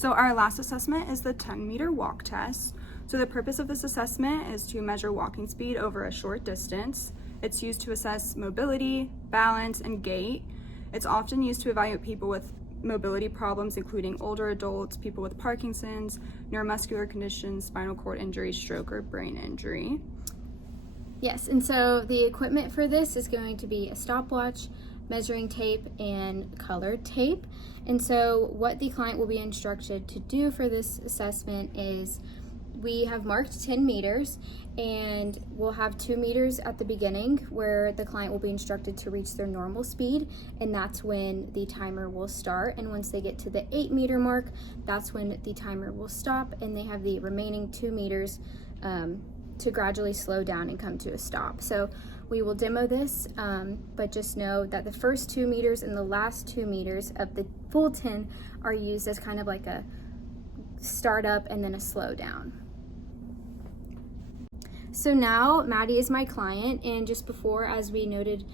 So our last assessment is the 10-meter walk test. So the purpose of this assessment is to measure walking speed over a short distance. It's used to assess mobility, balance, and gait. It's often used to evaluate people with mobility problems, including older adults, people with Parkinson's, neuromuscular conditions, spinal cord injury, stroke, or brain injury. Yes, and so the equipment for this is going to be a stopwatch, measuring tape, and colored tape. And so what the client will be instructed to do for this assessment is we have marked 10 meters and we'll have 2 meters at the beginning where the client will be instructed to reach their normal speed, and that's when the timer will start. And once they get to the 8-meter mark, that's when the timer will stop, and they have the remaining 2 meters to gradually slow down and come to a stop. So we will demo this, but just know that the first 2 meters and the last 2 meters of the full 10 are used as kind of like a start up and then a slow down. So now Maddie is my client, and just before, as we noted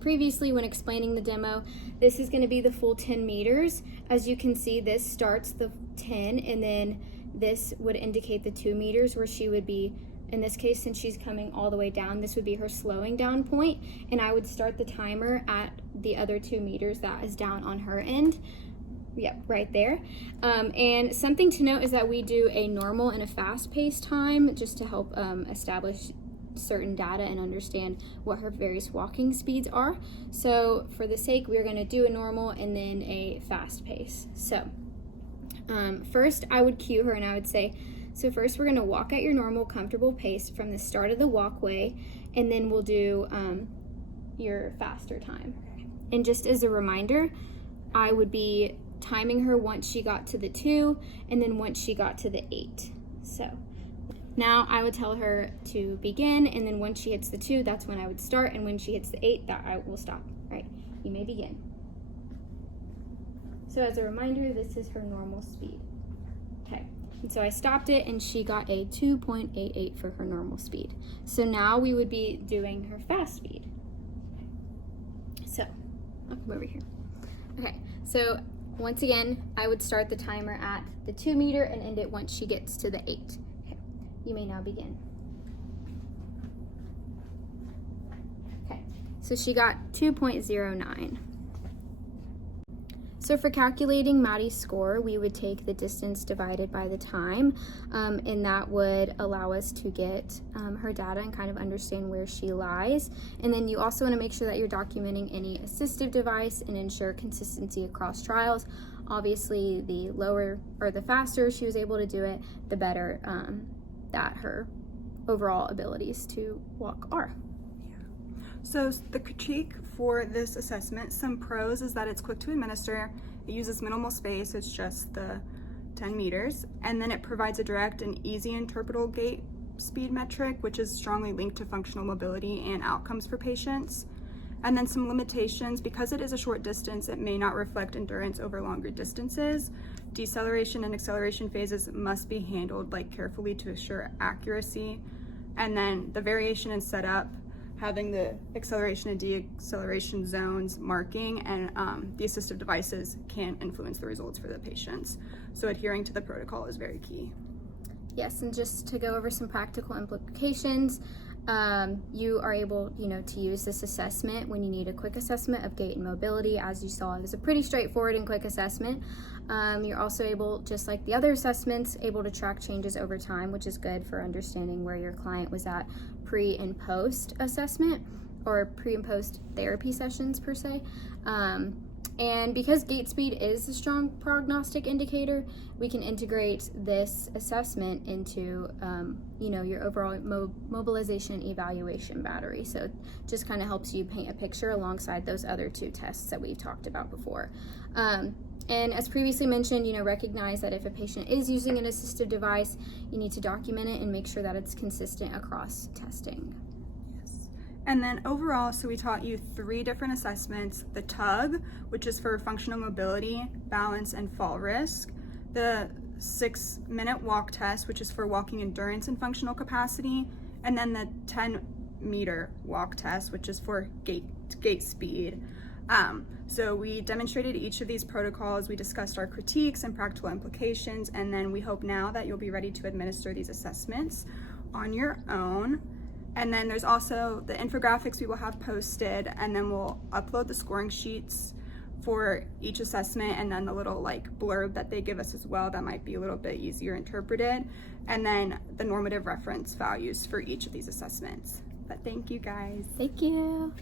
previously when explaining the demo, this is going to be the full 10 meters. As you can see, this starts the 10, and then this would indicate the 2 meters where she would be, in this case, since she's coming all the way down, this would be her slowing down point, and I would start the timer at the other 2 meters that is down on her end. Yep, right there. And something to note is that we do a normal and a fast-paced time just to help establish certain data and understand what her various walking speeds are. So for the sake, we're going to do a normal and then a fast pace. So first I would cue her and I would say, so first we're going to walk at your normal comfortable pace from the start of the walkway, and then we'll do your faster time. And just as a reminder, I would be timing her once she got to the 2 and then once she got to the 8. So now I would tell her to begin, and then once she hits the 2, that's when I would start, and when she hits the 8, that I will stop. Right, you may begin. So as a reminder, this is her normal speed. Okay, and so I stopped it and she got a 2.88 for her normal speed. So now we would be doing her fast speed. So I'll come over here. Okay, so once again, I would start the timer at the 2 meter and end it once she gets to the 8. Okay, you may now begin. Okay, so she got 2.09. So for calculating Maddie's score, we would take the distance divided by the time, and that would allow us to get her data and kind of understand where she lies. And then you also want to make sure that you're documenting any assistive device and ensure consistency across trials. Obviously, the lower or the faster she was able to do it, the better that her overall abilities to walk are. So the critique for this assessment, some pros is that it's quick to administer, it uses minimal space, it's just the 10 meters, and then it provides a direct and easy interpretable gait speed metric, which is strongly linked to functional mobility and outcomes for patients. And then some limitations, because it is a short distance, it may not reflect endurance over longer distances. Deceleration and acceleration phases must be handled carefully to assure accuracy. And then the variation in setup, having the acceleration and deceleration zones marking, and the assistive devices can influence the results for the patients. So adhering to the protocol is very key. Yes, and just to go over some practical implications, you are able, to use this assessment when you need a quick assessment of gait and mobility. As you saw, it was a pretty straightforward and quick assessment. You're also able, just like the other assessments, able to track changes over time, which is good for understanding where your client was at pre and post assessment, or pre and post therapy sessions per se. And because gait speed is a strong prognostic indicator, we can integrate this assessment into, your overall mobilization and evaluation battery. So it just kind of helps you paint a picture alongside those other 2 tests that we've talked about before. And as previously mentioned, recognize that if a patient is using an assistive device, you need to document it and make sure that it's consistent across testing. And then overall, so we taught you 3 different assessments: the TUG, which is for functional mobility, balance, and fall risk; the 6-minute walk test, which is for walking endurance and functional capacity; and then the 10-meter walk test, which is for gait speed. So we demonstrated each of these protocols, we discussed our critiques and practical implications, and then we hope now that you'll be ready to administer these assessments on your own. And then there's also the infographics we will have posted, and then we'll upload the scoring sheets for each assessment, and then the little like blurb that they give us as well that might be a little bit easier interpreted, and then the normative reference values for each of these assessments. But thank you guys. Thank you.